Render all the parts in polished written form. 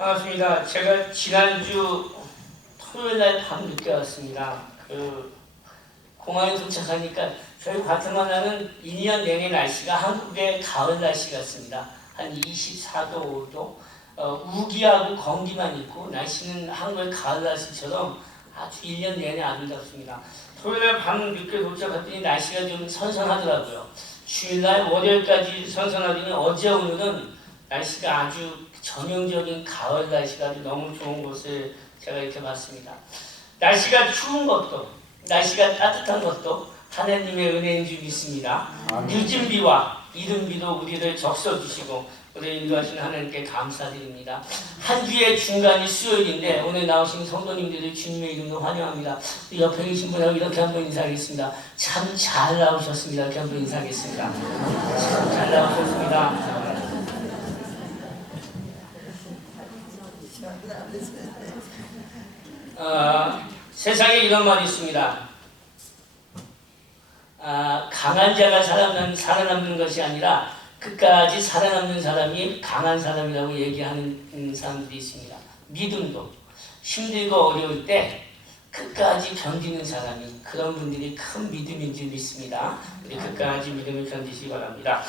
반갑습니다. 제가 지난주 토요일날 밤 늦게 왔습니다. 공항에 도착하니까 저희 과테말라는 1년 내내 날씨가 한국의 가을 날씨 같습니다. 한 24도, 5도. 우기하고 건기만 있고 날씨는 한국의 가을 날씨처럼 아주 1년 내내 아름답습니다. 토요일날 밤 늦게 도착했더니 날씨가 좀 선선하더라고요. 주일날 월요일까지 선선하더니 어제 오늘은 날씨가 아주 전형적인 가을 날씨가 아주 너무 좋은 곳을 제가 이렇게 봤습니다. 날씨가 추운 것도 날씨가 따뜻한 것도 하나님의 은혜인 줄 믿습니다. 늦은 비와 이른 비도 우리를 적셔주시고 우리 인도하시는 하나님께 감사드립니다. 한 주의 중간이 수요일인데 오늘 나오신 성도님들을 주님의 이름으로 환영합니다. 옆에 계신 분하고 이렇게 한번 인사하겠습니다. 참 잘 나오셨습니다. 이렇게 한번 인사하겠습니다. 참 잘 나오셨습니다. 세상에 이런 말이 있습니다. 강한 자가 살아남는 것이 아니라 끝까지 살아남는 사람이 강한 사람이라고 얘기하는 사람들이 있습니다. 믿음도 힘들고 어려울 때 끝까지 견디는 사람이 그런 분들이 큰 믿음인 줄 믿습니다. 우리 끝까지 믿음을 견디시기 바랍니다.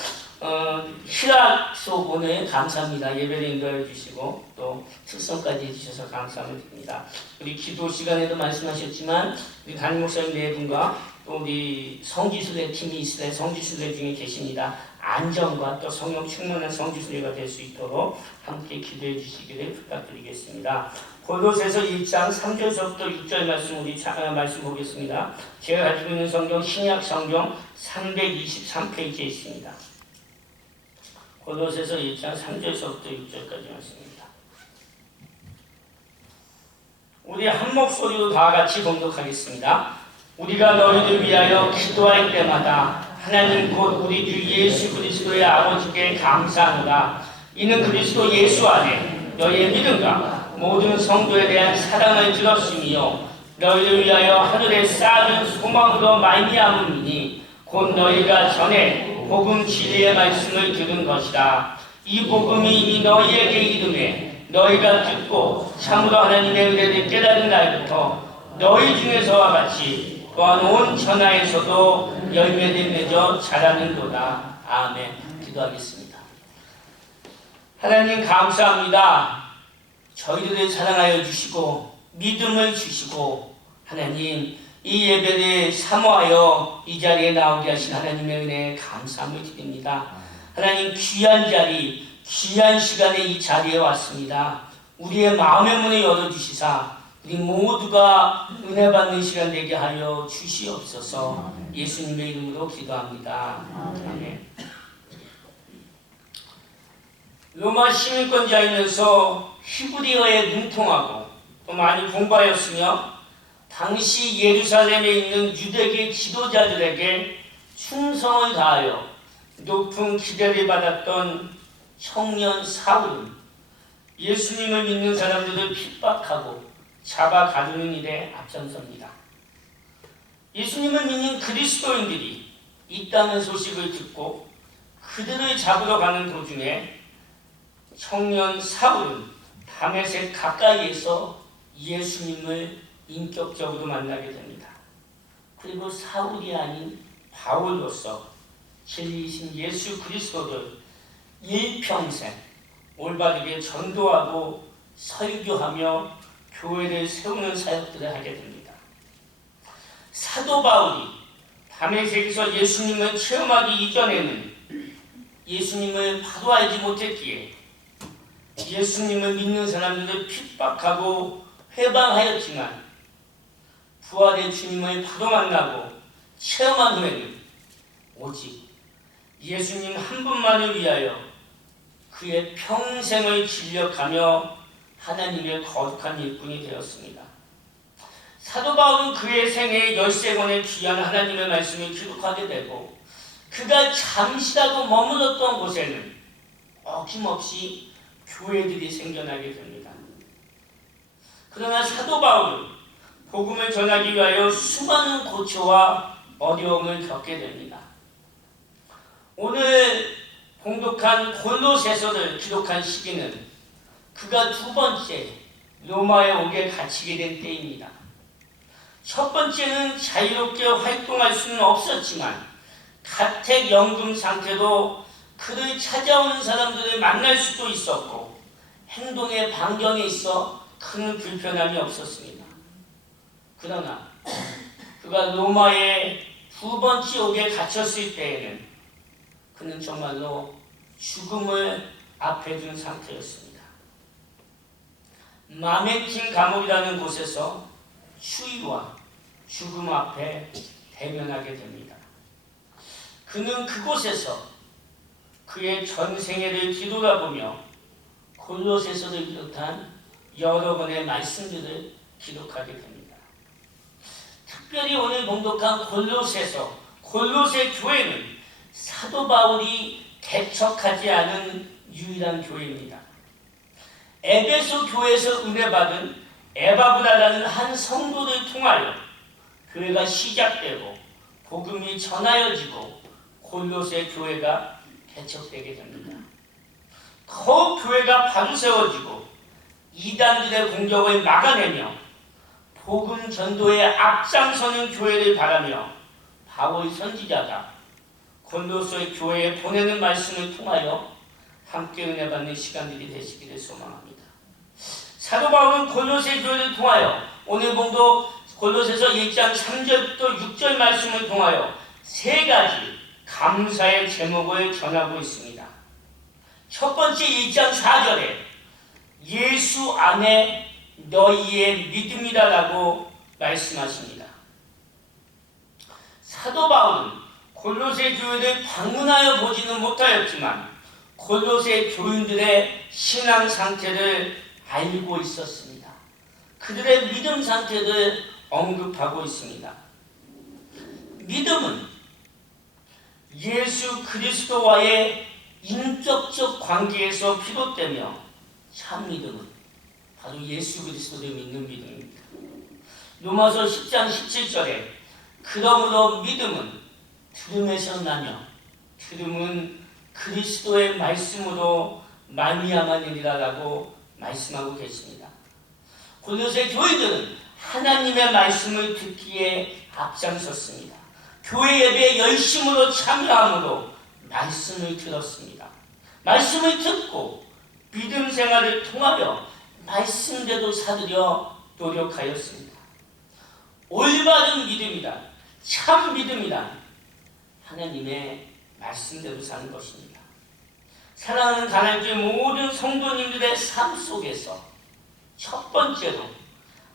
희락 오늘 감사합니다. 예배를 인도해 주시고 또 특성까지 해주셔서 감사함을 드립니다. 우리 기도 시간에도 말씀하셨지만 우리 담임 목사님 네 분과 또 우리 성지순례 팀이 이스라엘 성지순례 중에 계십니다. 안전과 또 성령 충만한 성지순례가 될 수 있도록 함께 기도해 주시기를 부탁드리겠습니다. 골로새서 1장 3절서부터 6절 말씀 우리 말씀 보겠습니다. 제가 가지고 있는 성경 신약 성경 323페이지에 있습니다. 골로새서 1장 3절서부터 6절까지 말씀입니다. 우리 한 목소리로 다 같이 봉독하겠습니다. 우리가 너희를 위하여 기도할 때마다 하나님 곧 우리 주 예수 그리스도의 아버지께 감사하노라. 이는 그리스도 예수 안에 너희의 믿음과 모든 성도에 대한 사랑을 들었으며 너희를 위하여 하늘에 쌓은 소망으로 말미암음이니 곧 너희가 전에 복음 진리의 말씀을 들은 것이다. 이 복음이 이미 너희에게 이름에 너희가 듣고 참으로 하나님의 은혜를 깨달은 날부터 너희 중에서와 같이 또한 온 천하에서도 열매를 맺어 자라는도다. 아멘. 기도하겠습니다. 하나님 감사합니다. 저희들을 사랑하여 주시고 믿음을 주시고 하나님 이 예배를 사모하여 이 자리에 나오게 하신 하나님의 은혜에 감사함을 드립니다. 하나님 귀한 자리 귀한 시간에 이 자리에 왔습니다. 우리의 마음의 문을 열어주시사 우리 모두가 은혜 받는 시간 되게 하여 주시옵소서. 예수님의 이름으로 기도합니다. 아멘. 로마 시민권자이면서 히브리어에 능통하고 또 많이 공부하였으며 당시 예루살렘에 있는 유대계 지도자들에게 충성을 다하여 높은 기대를 받았던 청년 사울은 예수님을 믿는 사람들을 핍박하고 잡아가두는 일에 앞장섭니다. 예수님을 믿는 그리스도인들이 있다는 소식을 듣고 그들을 잡으러 가는 도중에 청년 사울은 다메섹 가까이에서 예수님을 인격적으로 만나게 됩니다. 그리고 사울이 아닌 바울로서 진리이신 예수 그리스도를 일평생 올바르게 전도하고 설교하며 교회를 세우는 사역들을 하게 됩니다. 사도 바울이 다메섹에서 예수님을 체험하기 이전에는 예수님을 바로 알지 못했기에 예수님을 믿는 사람들을 핍박하고 회방하였지만 부활의 주님을 바로 만나고 체험한 후에는 오직 예수님 한 분만을 위하여 그의 평생을 진력하며 하나님의 거룩한 일꾼이 되었습니다. 사도 바울은 그의 생애에 13권의 귀한 하나님의 말씀을 기록하게 되고 그가 잠시라도 머물렀던 곳에는 어김없이 교회들이 생겨나게 됩니다. 그러나 사도 바울은 복음을 전하기 위하여 수많은 고초와 어려움을 겪게 됩니다. 오늘 봉독한 골로새서를 기록한 시기는 그가 두 번째 로마에 오게 갇히게 된 때입니다. 첫 번째는 자유롭게 활동할 수는 없었지만 가택연금 상태도 그를 찾아오는 사람들을 만날 수도 있었고 행동의 반경에 있어 큰 불편함이 없었습니다. 그러나 그가 로마에 두 번째 오게 갇혔을 때에는 그는 정말로 죽음을 앞에 둔 상태였습니다. 마멘틴 감옥이라는 곳에서 추위와 죽음 앞에 대면하게 됩니다. 그는 그곳에서 그의 전생애를 뒤돌아보며 골로새서를 비롯한 여러 권의 말씀들을 기록하게 됩니다. 특별히 오늘 봉독한 골로새서, 골로새 교회는 사도 바울이 개척하지 않은 유일한 교회입니다. 에베소 교회에서 은혜받은 에바브라라는 한 성도를 통하여 교회가 시작되고 복음이 전하여지고 골로새 교회가 개척되게 됩니다. 더욱 교회가 바로 세워지고 이단들의 공격을 막아내며 복음 전도에 앞장서는 교회를 바라며 바울 선지자가 골로새 교회에 보내는 말씀을 통하여 함께 은혜 받는 시간들이 되시기를 소망합니다. 사도 바울은 골로새 교회를 통하여 오늘 봉독 골로새서 1장 3절부터 6절 말씀을 통하여 세 가지 감사의 제목을 전하고 있습니다. 첫 번째 1장 4절에 예수 안에 너희의 믿음이라라고 말씀하십니다. 사도 바울은 골로새 교회를 방문하여 보지는 못하였지만 골로새 교인들의 신앙 상태를 알고 있었습니다. 그들의 믿음 상태를 언급하고 있습니다. 믿음은 예수 그리스도와의 인격적 관계에서 비롯되며 참 믿음은 바로 예수 그리스도를 믿는 믿음입니다. 로마서 10장 17절에 그러므로 믿음은 들음에서 나며 들음은 그리스도의 말씀으로 말미암았느니라라고 말씀하고 계십니다. 골로새 교회들은 하나님의 말씀을 듣기에 앞장섰습니다. 교회 예배에 열심으로 참여함으로 말씀을 들었습니다. 말씀을 듣고 믿음 생활을 통하여 말씀대로 살으려 노력하였습니다. 올바른 믿음이다. 참 믿음이다. 하나님의 말씀대로 사는 것입니다. 사랑하는 가난교회 모든 성도님들의 삶 속에서 첫 번째로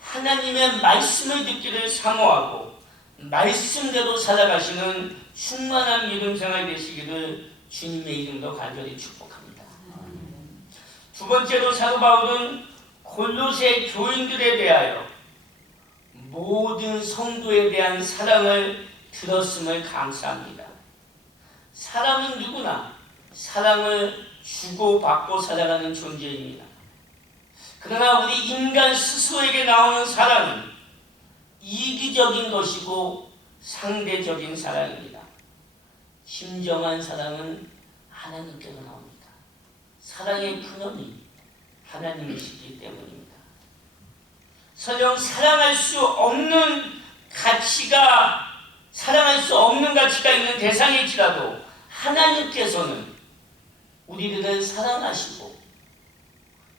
하나님의 말씀을 듣기를 사모하고 말씀대로 살아가시는 충만한 믿음 생활 되시기를 주님의 이름으로 간절히 축복합니다. 두 번째로 사도 바울은 골로새 교인들에 대하여 모든 성도에 대한 사랑을 들었음을 감사합니다. 사람은 누구나 사랑을 주고받고 살아가는 존재입니다. 그러나 우리 인간 스스로에게 나오는 사랑은 이기적인 것이고 상대적인 사랑입니다. 진정한 사랑은 하나님께서 나옵니다. 사랑의 근원이 하나님이시기 때문입니다. 설령 사랑할 수 없는 가치가 있는 대상일지라도 하나님께서는 우리들을 사랑하시고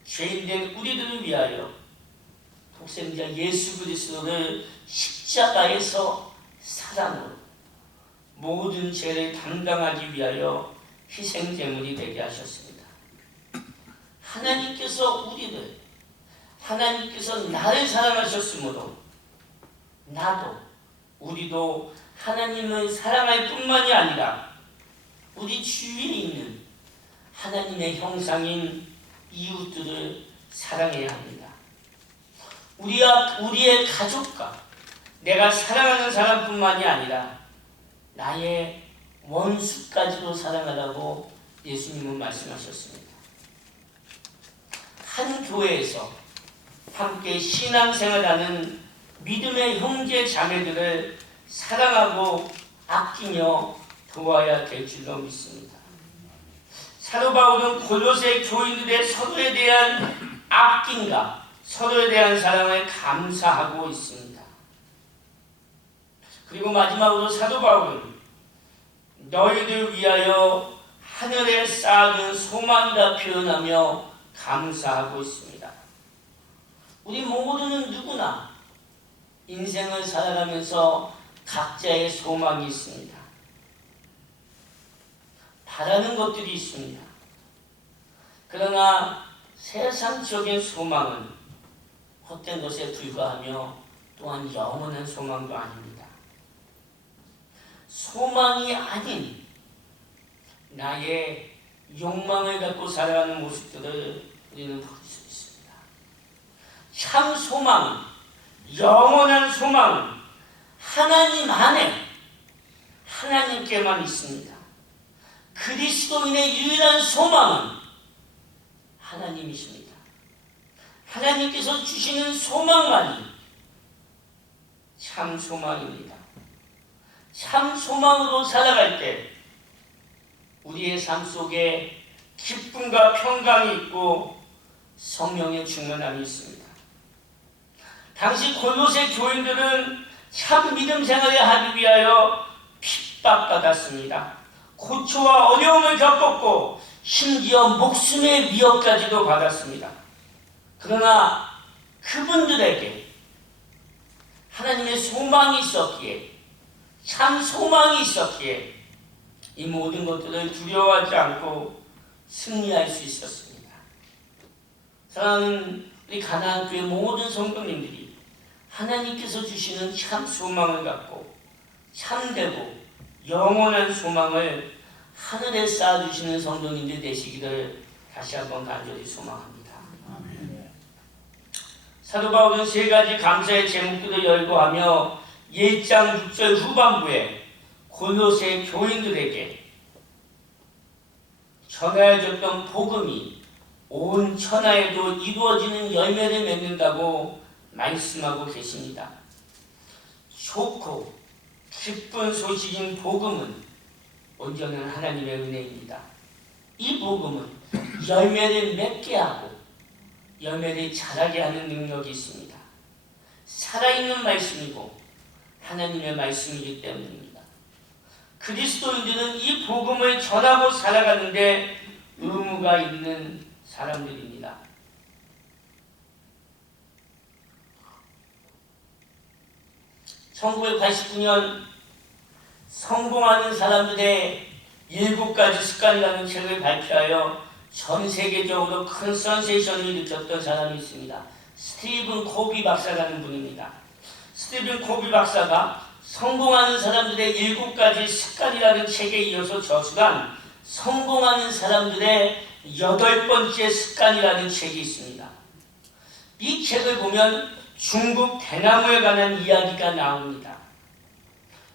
죄인된 우리들을 위하여 독생자 예수 그리스도를 십자가에서 사랑으로 모든 죄를 담당하기 위하여 희생제물이 되게 하셨습니다. 하나님께서 나를 사랑하셨으므로 우리도 하나님을 사랑할 뿐만이 아니라 우리 주위에 있는 하나님의 형상인 이웃들을 사랑해야 합니다. 우리의 가족과 내가 사랑하는 사람뿐만이 아니라 나의 원수까지도 사랑하라고 예수님은 말씀하셨습니다. 한 교회에서 함께 신앙생활하는 믿음의 형제 자매들을 사랑하고 아끼며 도와야 될 줄로 믿습니다. 사도 바울은 골로새 교인들의 서로에 대한 아낌과 서로에 대한 사랑을 감사하고 있습니다. 그리고 마지막으로 사도 바울은 너희를 위하여 하늘에 쌓아둔 소망이라 표현하며 감사하고 있습니다. 우리 모두는 누구나 인생을 살아가면서 각자의 소망이 있습니다. 바라는 것들이 있습니다. 그러나 세상적인 소망은 헛된 것에 불과하며 또한 영원한 소망도 아닙니다. 소망이 아닌 나의 욕망을 갖고 살아가는 모습들을 우리는 볼 수 있습니다. 참 소망은, 영원한 소망은 하나님 안에 하나님께만 있습니다. 그리스도인의 유일한 소망은 하나님이십니다. 하나님께서 주시는 소망만이 참 소망입니다. 참 소망으로 살아갈 때 우리의 삶 속에 기쁨과 평강이 있고 성령의 충만함이 있습니다. 당시 골로새 교인들은 참 믿음 생활을 하기 위하여 핍박받았습니다. 고초와 어려움을 겪었고 심지어 목숨의 위협까지도 받았습니다. 그러나 그분들에게 하나님의 소망이 있었기에, 참 소망이 있었기에 이 모든 것들을 두려워하지 않고 승리할 수 있었습니다. 사랑하는 우리 가나안 교회 모든 성도님들이 하나님께서 주시는 참 소망을 갖고 참되고 영원한 소망을 하늘에 쌓아주시는 성도님들 되시기를 다시 한번 간절히 소망합니다. 아멘. 사도 바울은 세 가지 감사의 제목들을 열거하며 1장 6절 후반부에 골로새 교인들에게 전하여졌던 복음이 온 천하에도 이루어지는 열매를 맺는다고 말씀하고 계십니다. 좋고 기쁜 소식인 복음은 온전한 하나님의 은혜입니다. 이 복음은 열매를 맺게 하고 열매를 자라게 하는 능력이 있습니다. 살아있는 말씀이고 하나님의 말씀이기 때문입니다. 그리스도인들은 이 복음을 전하고 살아가는데 의무가 있는 사람들입니다. (1989년) 성공하는 사람들의 7가지 습관이라는 책을 발표하여 전 세계적으로 큰 센세이션을 일으켰던 사람이 있습니다. 스티븐 코비 박사라는 분입니다. 스티븐 코비 박사가 성공하는 사람들의 7가지 습관이라는 책에 이어서 저술한 성공하는 사람들의 8번째 습관이라는 책이 있습니다. 이 책을 보면 중국 대나무에 관한 이야기가 나옵니다.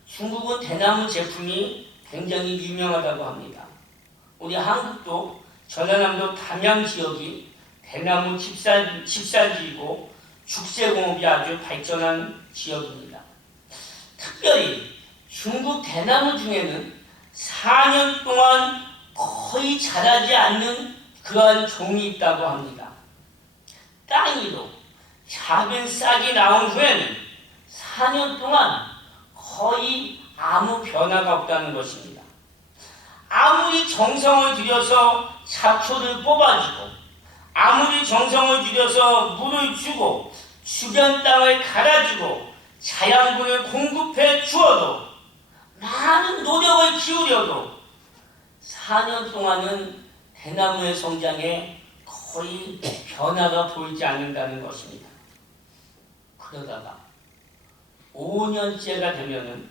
중국은 대나무 제품이 굉장히 유명하다고 합니다. 우리 한국도 전라남도 담양 지역이 대나무 집산지이고 죽새공업이 아주 발전한 지역입니다. 특별히 중국 대나무 중에는 4년 동안 거의 자라지 않는 그러한 종이 있다고 합니다. 땅 위로 작은 싹이 나온 후에는 4년 동안 거의 아무 변화가 없다는 것입니다. 아무리 정성을 들여서 잡초를 뽑아주고 아무리 정성을 들여서 물을 주고 주변 땅을 갈아주고 자양분을 공급해 주어도 많은 노력을 기울여도 4년 동안은 대나무의 성장에 거의 변화가 보이지 않는다는 것입니다. 그러다가 5년째가 되면은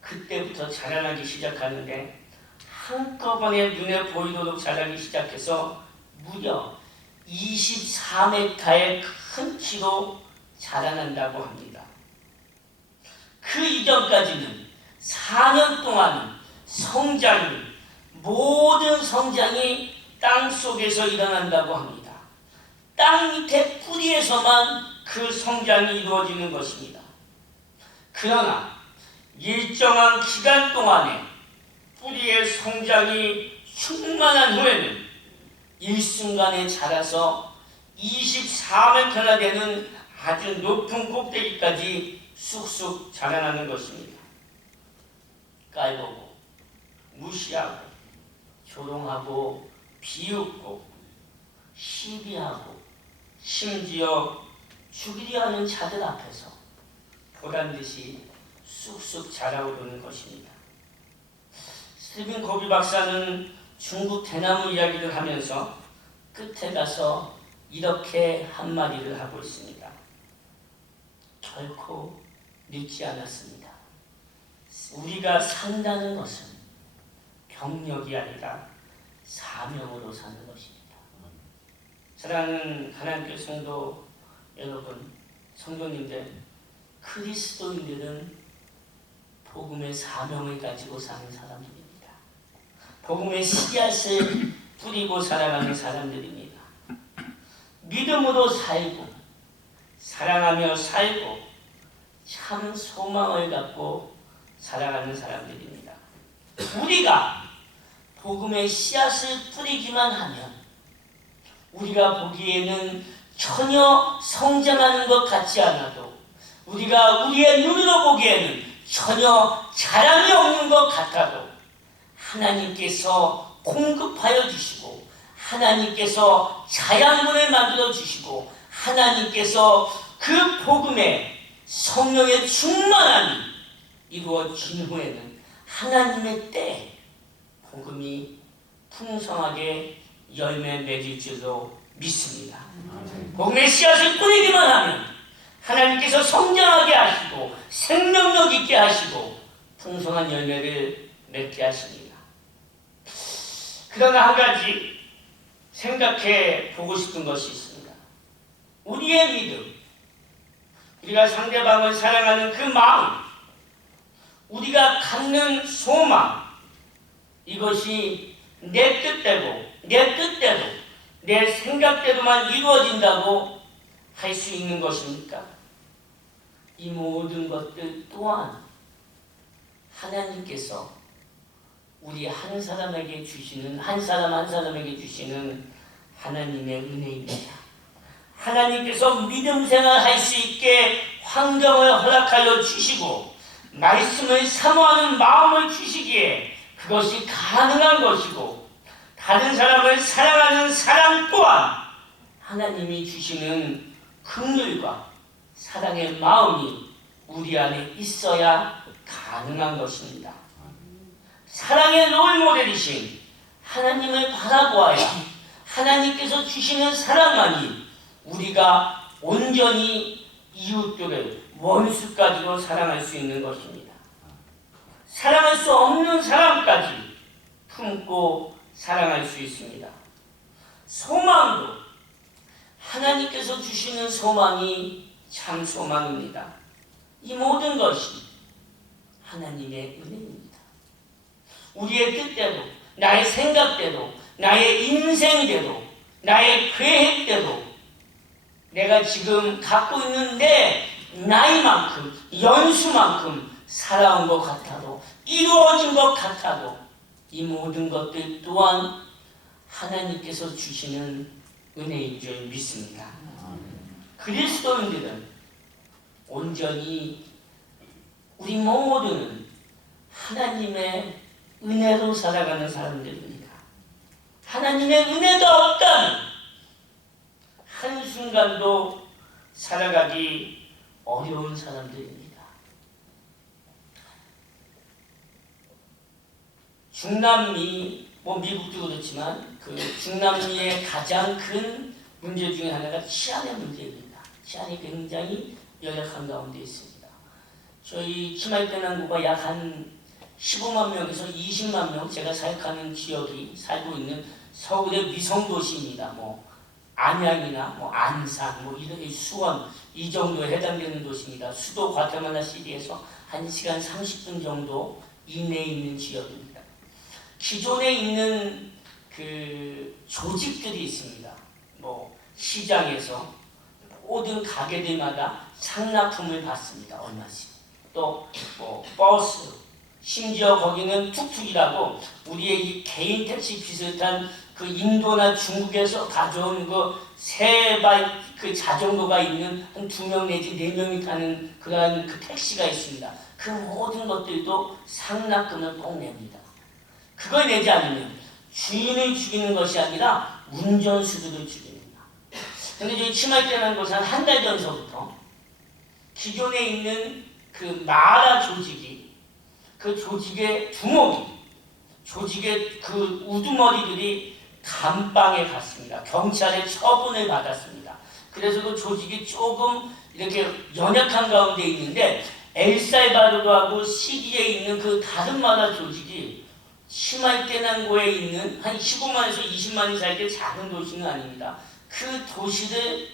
그때부터 자라나기 시작하는데 한꺼번에 눈에 보이도록 자라기 시작해서 무려 24m의 큰 키로 자라난다고 합니다. 그 이전까지는 4년 동안 모든 성장이 땅 속에서 일어난다고 합니다. 땅 밑에 뿌리에서만 그 성장이 이루어지는 것입니다. 그러나 일정한 기간 동안에 뿌리의 성장이 충만한 후에는 일순간에 자라서 24m나 되는 아주 높은 꼭대기까지 쑥쑥 자라나는 것입니다. 깔보고 무시하고 조롱하고 비웃고 시비하고 심지어 죽이려 하는 자들 앞에서 보란듯이 쑥쑥 자라오르는 것입니다. 스티븐 코비 박사는 중국 대나무 이야기를 하면서 끝에 가서 이렇게 한마디를 하고 있습니다. 결코 늦지 않았습니다. 우리가 산다는 것은 경력이 아니라 사명으로 사는 것입니다. 사랑하는 하나님께 성도 여러분, 성도님들, 그리스도인들은 복음의 사명을 가지고 사는 사람들입니다. 복음의 씨앗을 뿌리고 살아가는 사람들입니다. 믿음으로 살고 사랑하며 살고 참 소망을 갖고 살아가는 사람들입니다. 우리가 복음의 씨앗을 뿌리기만 하면 우리가 보기에는 전혀 성장하는 것 같지 않아도, 우리가 우리의 눈으로 보기에는 전혀 자랑이 없는 것 같아도 하나님께서 공급하여 주시고, 하나님께서 자양분을 만들어 주시고, 하나님께서 그 복음의 성령의 충만함이 이루어진 후에는 하나님의 때에 복음이 풍성하게 열매 맺을 줄로 믿습니다. 복음의 씨앗을 뿌리기만 하면 하나님께서 성장하게 하시고 생명력 있게 하시고 풍성한 열매를 맺게 하십니다. 그러나 한 가지 생각해 보고 싶은 것이 있습니다. 우리의 믿음, 우리가 상대방을 사랑하는 그 마음, 우리가 갖는 소망, 이것이 내 뜻대로 내 생각대로만 이루어진다고 할 수 있는 것입니까? 이 모든 것들 또한 하나님께서 우리 한 사람에게 주시는, 한 사람에게 주시는 하나님의 은혜입니다. 하나님께서 믿음 생활할 수 있게 환경을 허락하여 주시고 말씀을 사모하는 마음을 주시기에 그것이 가능한 것이고, 다른 사람을 사랑하는 사랑 또한 하나님이 주시는 긍휼과 사랑의 마음이 우리 안에 있어야 가능한 것입니다. 사랑의 롤모델이신 하나님을 바라보아야 하나님께서 주시는 사랑만이 우리가 온전히 이웃들을 원수까지도 사랑할 수 있는 것입니다. 사랑할 수 없는 사람까지 품고 사랑할 수 있습니다. 소망도 하나님께서 주시는 소망이 참 소망입니다. 이 모든 것이 하나님의 은혜입니다. 우리의 뜻대로, 나의 생각대로, 나의 인생대로, 나의 계획대로 내가 지금 갖고 있는 내 나이만큼, 연수만큼 살아온 것 같아도, 이루어진 것 같아도 이 모든 것들 또한 하나님께서 주시는 은혜인 줄 믿습니다. 그리스도인들은 온전히 우리 모두는 하나님의 은혜로 살아가는 사람들입니다. 하나님의 은혜가 없다면 한순간도 살아가기 어려운 사람들입니다. 중남미, 미국도 그렇지만 그 중남미의 가장 큰 문제 중에 하나가 치안의 문제입니다. 치안이 굉장히 열악한 가운데 있습니다. 저희 치말대남구가 약 한 15만 명에서 20만 명, 제가 사역하는 지역이 살고 있는 서울의 위성도시입니다. 안양이나 안산, 이런 수원 이 정도에 해당되는 도시입니다. 수도 과테말라 시티에서 1시간 30분 정도 이내에 있는 지역입니다. 기존에 있는 그 조직들이 있습니다. 시장에서 모든 가게들마다 상납품을 받습니다. 얼마씩. 또 버스, 심지어 거기는 툭툭이라고 우리의 이 개인 택시 비슷한 그 인도나 중국에서 가져온 그 세바이 그 자전거가 있는 한 2명 내지 4명이 타는 그러한 그 택시가 있습니다. 그 모든 것들도 상납금을 꼭 냅니다. 그걸 내지 않으면 주인을 죽이는 것이 아니라 운전수들을 죽입니다. 근데 저희 치말대라는 곳은 한 달 전서부터 기존에 있는 그 마라 조직이 그 조직의 두목이 조직의 그 우두머리들이 감방에 갔습니다. 경찰의 처분을 받았습니다. 그래서 그 조직이 조금 이렇게 연약한 가운데 있는데 엘살바도르하고 시리아에 있는 그 다른 마라 조직이 치말테난고에 있는 한 15만에서 20만이 살게 작은 도시는 아닙니다. 그 도시를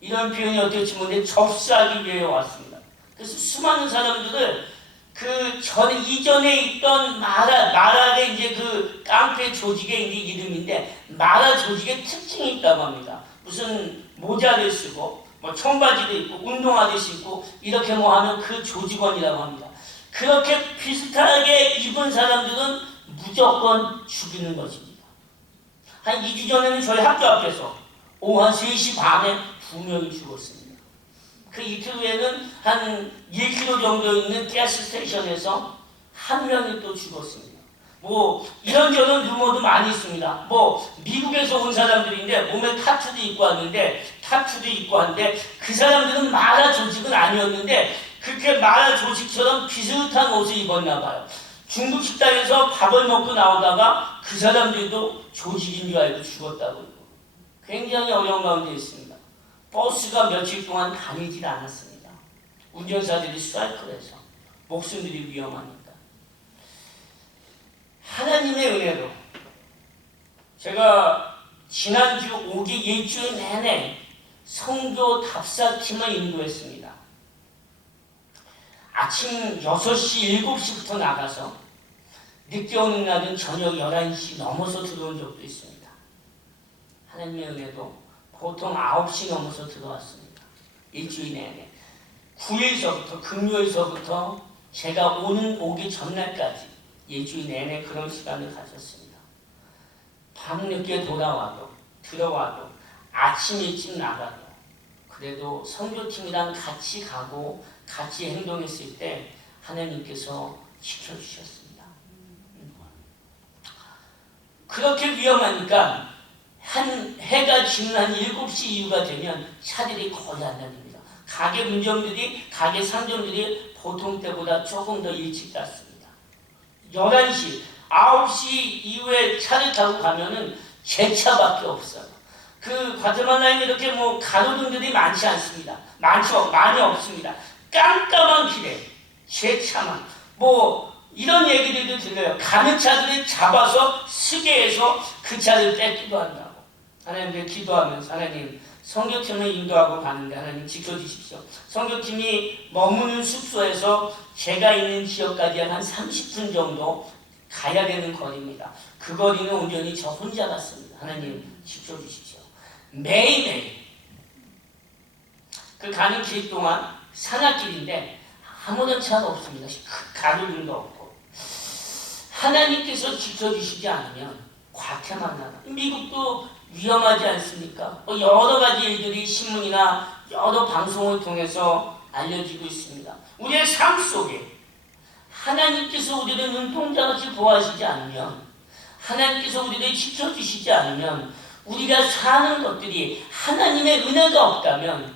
이런 표현이 어떨지 모르는데 접수하기 위해 왔습니다. 그래서 수많은 사람들을 그 전 이전에 있던 마라의 이제 그 깡패 조직의 이제 이름인데 마라 조직의 특징이 있다고 합니다. 무슨 모자를 쓰고 뭐 청바지도 입고 운동화도 입고 이렇게 뭐 하면 그 조직원이라고 합니다. 그렇게 비슷하게 입은 사람들은 무조건 죽이는 것입니다. 한 2주 전에는 저희 학교 앞에서 오후 한 3시 반에 2명이 죽었습니다. 그 이틀 후에는 한 1km 정도 있는 가스 스테이션에서 1명이 또 죽었습니다. 뭐 이런저런 루머도 많이 있습니다. 뭐 미국에서 온 사람들인데 몸에 타투도 입고 왔는데 그 사람들은 마라 조직은 아니었는데 그렇게 마라 조직처럼 비슷한 옷을 입었나 봐요. 중국 식당에서 밥을 먹고 나오다가 그 사람들도 조직인 줄 알고 죽었다고. 굉장히 어려운 가운데 있습니다. 버스가 며칠 동안 다니질 않았습니다. 운전사들이 스트라이크를 해서 목숨들이 위험하니까. 하나님의 은혜로 제가 지난주 5기 일주일 내내 성교 답사팀을 인도했습니다. 아침 6시, 7시부터 나가서 늦게 오는 날은 저녁 11시 넘어서 들어온 적도 있습니다. 하나님의 은혜도 보통 9시 넘어서 들어왔습니다. 일주일 내내. 9일서부터 금요일서부터 제가 오기 전날까지 일주일 내내 그런 시간을 가졌습니다. 밤늦게 들어와도 아침 일찍 나가도 그래도 선교팀이랑 같이 가고 같이 행동했을 때 하나님께서 지켜주셨습니다. 그렇게 위험하니까 한 해가 지는 한 7시 이후가 되면 차들이 거의 안 다닙니다. 가게 상점들이 보통 때보다 조금 더 일찍 닫습니다. 11시, 9시 이후에 차를 타고 가면은 제 차밖에 없어요. 그 과테말라에는 이렇게 뭐 가로등들이 많지 않습니다. 많이 없습니다. 깜깜한 길에 제 차만 뭐 이런 얘기들도 들려요. 가는 차들이 잡아서 스게해서 그 차를 뺏기도 한다고. 하나님께 기도하면서 하나님 선교팀을 인도하고 가는데 하나님 지켜주십시오. 선교팀이 머무는 숙소에서 제가 있는 지역까지 한 30분 정도 가야 되는 거리입니다. 그 거리는 온전히 저 혼자 갔습니다. 하나님 지켜주십시오. 매일매일 그 가는 길 동안 산악길인데 아무런 차가 없습니다. 가로등도 없고 하나님께서 지켜주시지 않으면 과테말라, 미국도 위험하지 않습니까? 여러 가지 일들이 신문이나 여러 방송을 통해서 알려지고 있습니다. 우리의 삶 속에 하나님께서 우리를 눈동자같이 보호하시지 않으면, 하나님께서 우리를 지켜주시지 않으면, 우리가 사는 것들이 하나님의 은혜가 없다면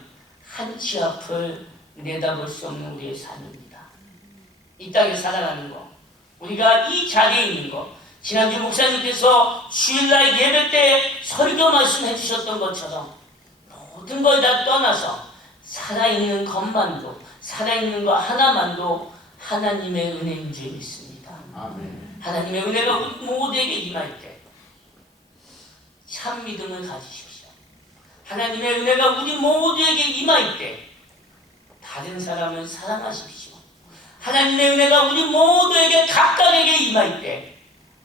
한치 앞을 내다볼 수 없는 우리의 삶입니다. 이 땅에 살아가는 것, 우리가 이 자리에 있는 것, 지난주 목사님께서 주일날 예배 때 설교 말씀해 주셨던 것처럼 모든 걸 다 떠나서 살아있는 것만도, 살아있는 것 하나만도 하나님의 은혜인 줄 믿습니다. 아멘. 하나님의 은혜가 우리 모두에게 임할 때 참 믿음을 가지십시오. 하나님의 은혜가 우리 모두에게 임할 때 다른 사람을 사랑하십시오. 하나님의 은혜가 우리 모두에게 각각에게 임할 때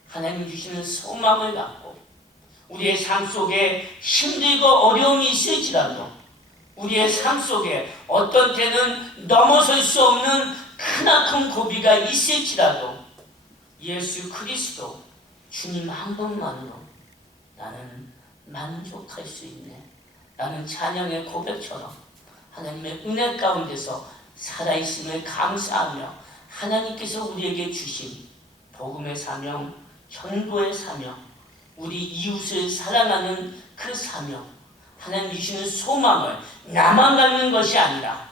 하나님 주시는 소망을 갖고 우리의 삶 속에 힘들고 어려움이 있을지라도 우리의 삶 속에 어떤 때는 넘어설 수 없는 크나큰 고비가 있을지라도 예수 그리스도 주님 한 분만으로 나는 만족할 수 있네. 나는 찬양의 고백처럼 하나님의 은혜 가운데서 살아있음을 감사하며 하나님께서 우리에게 주신 복음의 사명, 전도의 사명, 우리 이웃을 사랑하는 그 사명, 하나님 주시는 소망을 나만 갖는 것이 아니라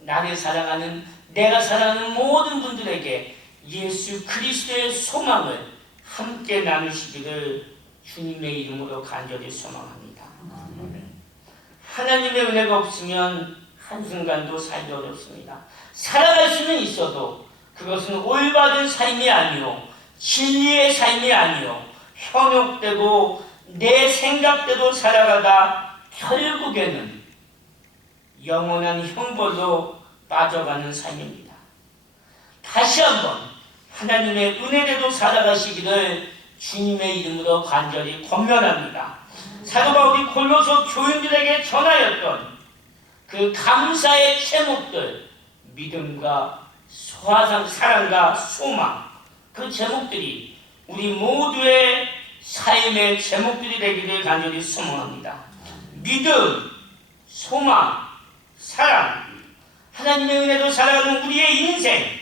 나를 사랑하는, 내가 사랑하는 모든 분들에게 예수 그리스도의 소망을 함께 나누시기를 주님의 이름으로 간절히 소망합니다. 하나님의 은혜가 없으면 한순간도 살기 어렵습니다. 살아갈 수는 있어도 그것은 올바른 삶이 아니요, 진리의 삶이 아니요, 현혹되고 내 생각대로 살아가다 결국에는 영원한 형벌로 빠져가는 삶입니다. 다시 한번 하나님의 은혜대로 살아가시기를 주님의 이름으로 간절히 권면합니다. 사도 바울이 골로새 교인들에게 전하였던 그 감사의 제목들, 믿음과 사랑과 소망, 그 제목들이 우리 모두의 삶의 제목들이 되기를 간절히 소망합니다. 믿음, 소망, 사랑, 하나님의 은혜로 살아가는 우리의 인생,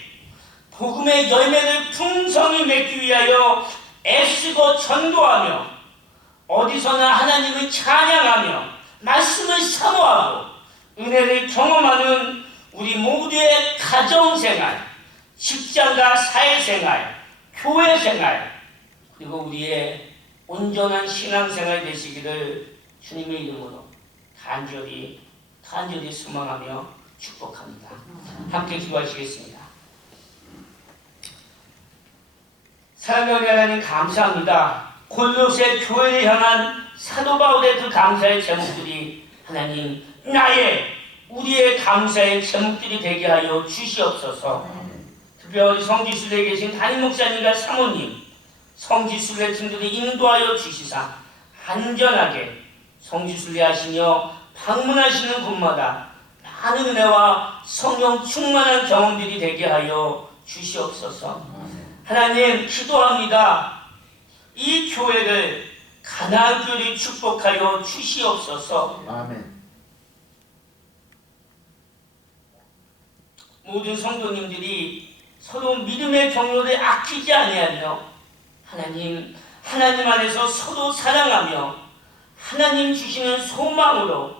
복음의 열매를 풍성히 맺기 위하여 애쓰고 전도하며 어디서나 하나님을 찬양하며 말씀을 사모하고 은혜를 경험하는 우리 모두의 가정생활, 직장과 사회생활, 교회생활, 그리고 우리의 온전한 신앙생활 되시기를 주님의 이름으로 간절히 소망하며 축복합니다. 함께 기도하시겠습니다. 사랑하는 하나님 감사합니다. 골로새 교회를 향한 사도 바울의 그 감사의 제목들이 하나님 우리의 감사의 제목들이 되게 하여 주시옵소서. 특별히 성지순례에 계신 담임 목사님과 사모님, 성지순례 팀들이 인도하여 주시사 안전하게 성지순례 하시며 방문하시는 곳마다 많은 은혜와 성령 충만한 경험들이 되게 하여 주시옵소서. 하나님 기도합니다. 이 교회를 가나안 교회를 축복하여 주시옵소서. 아멘. 모든 성도님들이 서로 믿음의 경로를 아끼지 아니하며 하나님 안에서 서로 사랑하며 하나님 주시는 소망으로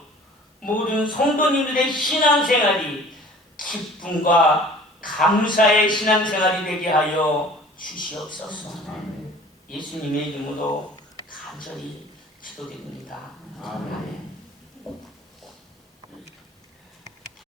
모든 성도님들의 신앙생활이 기쁨과 감사의 신앙생활이 되게 하여 주시옵소서. 예수님의 이름으로 간절히 기도드립니다. 아멘.